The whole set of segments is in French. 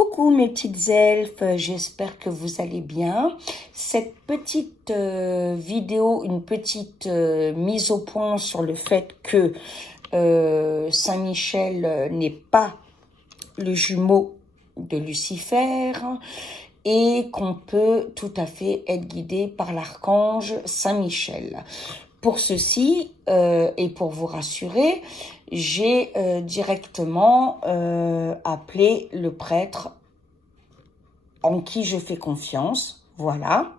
Coucou mes petites elfes, j'espère que vous allez bien. Cette petite vidéo, une petite mise au point sur le fait que Saint-Michel n'est pas le jumeau de Lucifer et qu'on peut tout à fait être guidé par l'archange Saint-Michel. Pour ceci, et pour vous rassurer, j'ai directement appelé le prêtre en qui je fais confiance, voilà.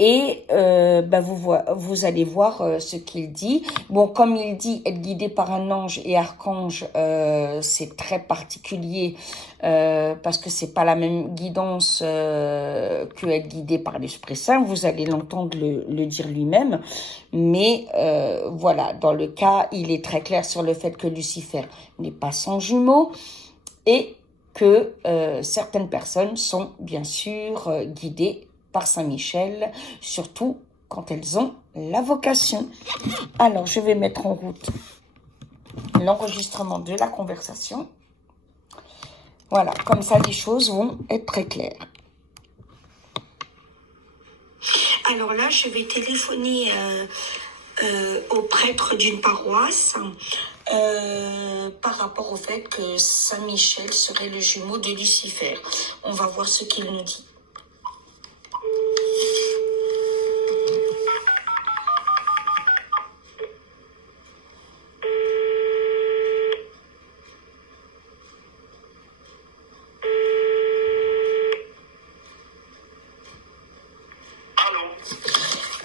Et vous allez voir ce qu'il dit. Bon, comme il dit être guidé par un ange et archange, c'est très particulier parce que c'est pas la même guidance que être guidé par l'Esprit Saint. Vous allez l'entendre le dire lui-même. Mais voilà, dans le cas, il est très clair sur le fait que Lucifer n'est pas son jumeau et que certaines personnes sont bien sûr guidées par Saint-Michel, surtout quand elles ont la vocation. Alors, je vais mettre en route l'enregistrement de la conversation. Voilà, comme ça, les choses vont être très claires. Alors là, je vais téléphoner au prêtre d'une paroisse par rapport au fait que Saint-Michel serait le jumeau de Lucifer. On va voir ce qu'il nous dit.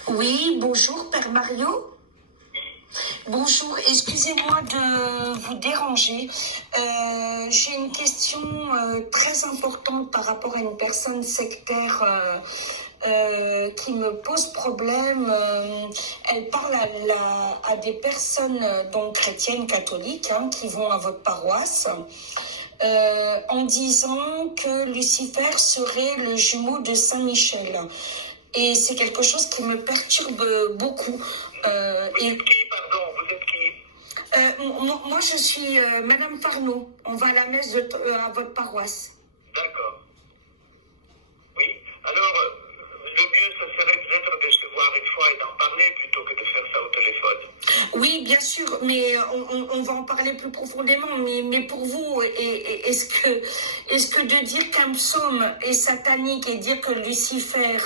Oui, bonjour Père Mario. Bonjour, excusez-moi de vous déranger. J'ai une question très importante par rapport à une personne sectaire qui me pose problème. Elle parle à des personnes donc chrétiennes, catholiques, qui vont à votre paroisse. En disant que Lucifer serait le jumeau de Saint-Michel. Et c'est quelque chose qui me perturbe beaucoup. Vous êtes qui, pardon? Vous êtes qui? Moi, je suis Madame Farneau. On va à la messe à votre paroisse. D'accord. Oui. Alors, le mieux, ça serait peut-être de se voir une fois et d'en parler plutôt que de faire ça au téléphone. Oui, bien sûr, mais on va en parler plus profondément. Mais pour vous, est-ce que de dire qu'un psaume est satanique et dire que Lucifer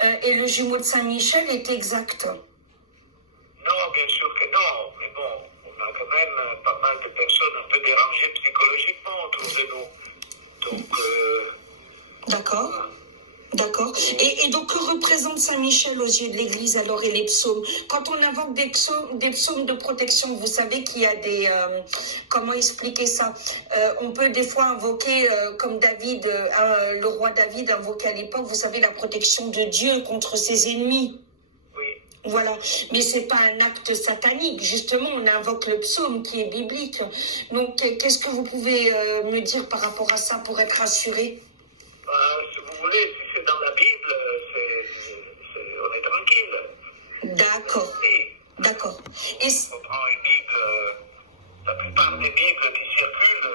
est le jumeau de Saint-Michel est exact? Non, bien sûr que non. Mais bon, on a quand même pas mal de personnes un peu dérangées psychologiquement autour de nous. Donc, D'accord. D'accord. Et donc, que représente Saint-Michel aux yeux de l'Église alors et les psaumes? Quand on invoque des psaumes de protection, vous savez qu'il y a des... comment expliquer ça? On peut des fois invoquer, comme David, le roi David invoquait à l'époque, vous savez, la protection de Dieu contre ses ennemis. oui. Voilà, mais c'est pas un acte satanique. Justement, on invoque le psaume qui est biblique. Donc, qu'est-ce que vous pouvez me dire par rapport à ça pour être rassuré? Si vous voulez, si c'est dans la Bible, on est tranquille. D'accord. Oui. D'accord. Et On prend une Bible, la plupart des Bibles qui circulent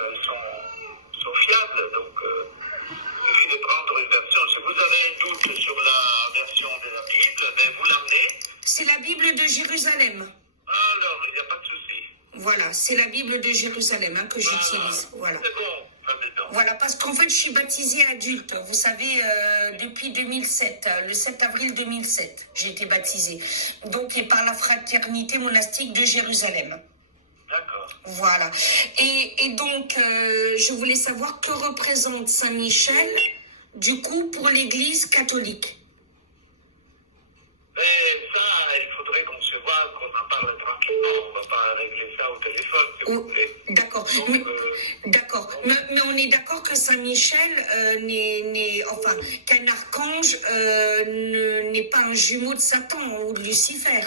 sont fiables, donc il suffit de prendre une version. Si vous avez un doute sur la version de la Bible, ben vous l'amenez. c'est la Bible de Jérusalem. Alors, il n'y a pas de souci. Voilà, c'est la Bible de Jérusalem que j'utilise. Voilà. C'est bon, ça dedans. Voilà, parce qu'en fait, je suis baptisée adulte. Vous savez, depuis 2007, le 7 avril 2007, j'ai été baptisée. Donc, et par la fraternité monastique de Jérusalem. D'accord. Voilà. Et donc, je voulais savoir que représente Saint-Michel, du coup, pour l'Église catholique. Mais ça, il faudrait qu'on se voit, qu'on en parle tranquillement. On ne va pas régler ça au téléphone, si vous voulez. D'accord. Donc, D'accord. Mais on est d'accord que Saint-Michel qu'un archange n'est pas un jumeau de Satan ou de Lucifer.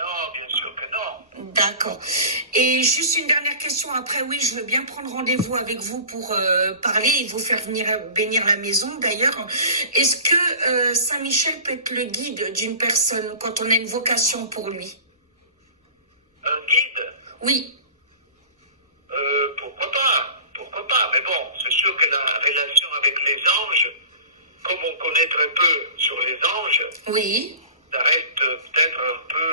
non, bien sûr que non. D'accord. Et juste une dernière question. Après, oui, je veux bien prendre rendez-vous avec vous pour parler et vous faire venir bénir la maison, d'ailleurs. Est-ce que Saint-Michel peut être le guide d'une personne quand on a une vocation pour lui? Un guide? Oui. Pourquoi pas? Pourquoi pas, mais bon, c'est sûr que la relation avec les anges, comme on connaît très peu sur les anges, Oui. ça reste peut-être un peu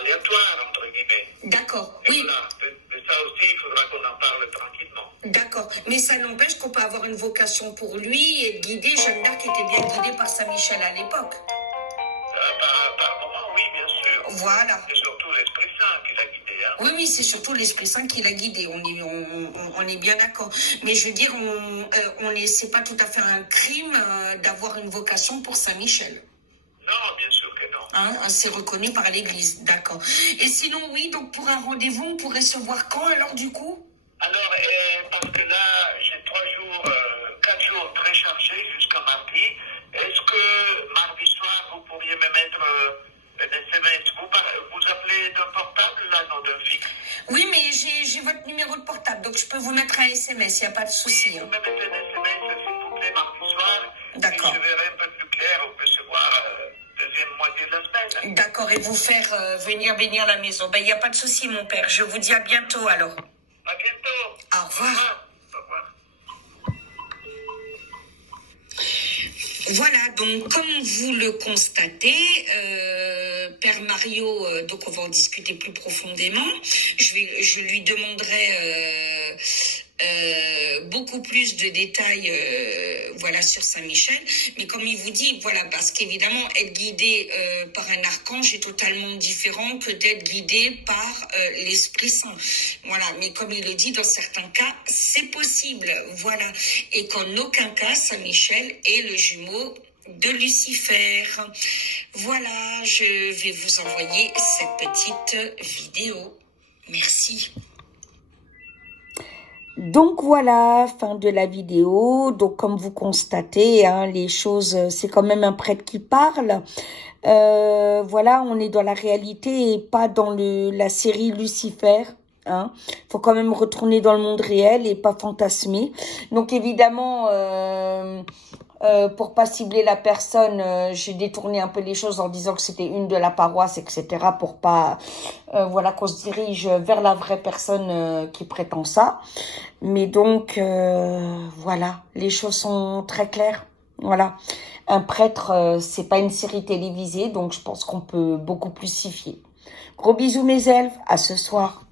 aléatoire, entre guillemets. D'accord, Et oui. voilà, de ça aussi, il faudra qu'on en parle tranquillement. D'accord, mais ça n'empêche qu'on peut avoir une vocation pour lui et être guidé. Jeanne d'Arc était bien guidée par Saint Michel à l'époque. Par moment, oui, bien sûr. Voilà. C'est surtout l'Esprit Saint qui l'a guidé. Hein. Oui, c'est surtout l'Esprit Saint qui l'a guidé. On est bien d'accord. Mais je veux dire, c'est pas tout à fait un crime d'avoir une vocation pour Saint Michel. Non, bien sûr que non. Hein, c'est reconnu par l'Église, d'accord. Et sinon, oui, donc pour un rendez-vous, on pourrait se voir quand alors du coup? Alors, parce que là, j'ai 4 jours très chargés jusqu'à mardi. Est-ce que mardi soir, vous pourriez me mettre un SMS? Vous appelez d'un portable, là, non, d'un fixe? Oui, mais j'ai votre numéro de portable, donc je peux vous mettre un SMS, il n'y a pas de souci. Vous me mettez un SMS, s'il vous plaît, mardi soir. D'accord. Et je verrai un peu plus clair, on peut se voir deuxième moitié de la semaine. D'accord, et vous faire venir bénir la maison. Ben, il n'y a pas de souci, mon père. Je vous dis à bientôt, alors. À bientôt. Au revoir. Au revoir. Voilà, donc comme vous le constatez, Père Mario, donc on va en discuter plus profondément. Je lui demanderai beaucoup plus de détails voilà, sur Saint-Michel. Mais comme il vous dit, voilà, parce qu'évidemment, être guidé par un archange est totalement différent que d'être guidé par l'Esprit Saint. Voilà, mais comme il le dit, dans certains cas, c'est possible. Voilà, et qu'en aucun cas, Saint-Michel est le jumeau de Lucifer. Voilà, je vais vous envoyer cette petite vidéo. Merci. Donc voilà, fin de la vidéo. Donc comme vous constatez, hein, les choses, c'est quand même un prêtre qui parle. Voilà, on est dans la réalité et pas dans la série Lucifer. Hein. Faut quand même retourner dans le monde réel et pas fantasmer. Donc évidemment, pour pas cibler la personne, j'ai détourné un peu les choses en disant que c'était une de la paroisse, etc. Pour pas, voilà, qu'on se dirige vers la vraie personne qui prétend ça. Mais donc, voilà, les choses sont très claires. Voilà, un prêtre, c'est pas une série télévisée, donc je pense qu'on peut beaucoup plus s'y fier. Gros bisous mes elfes, à ce soir.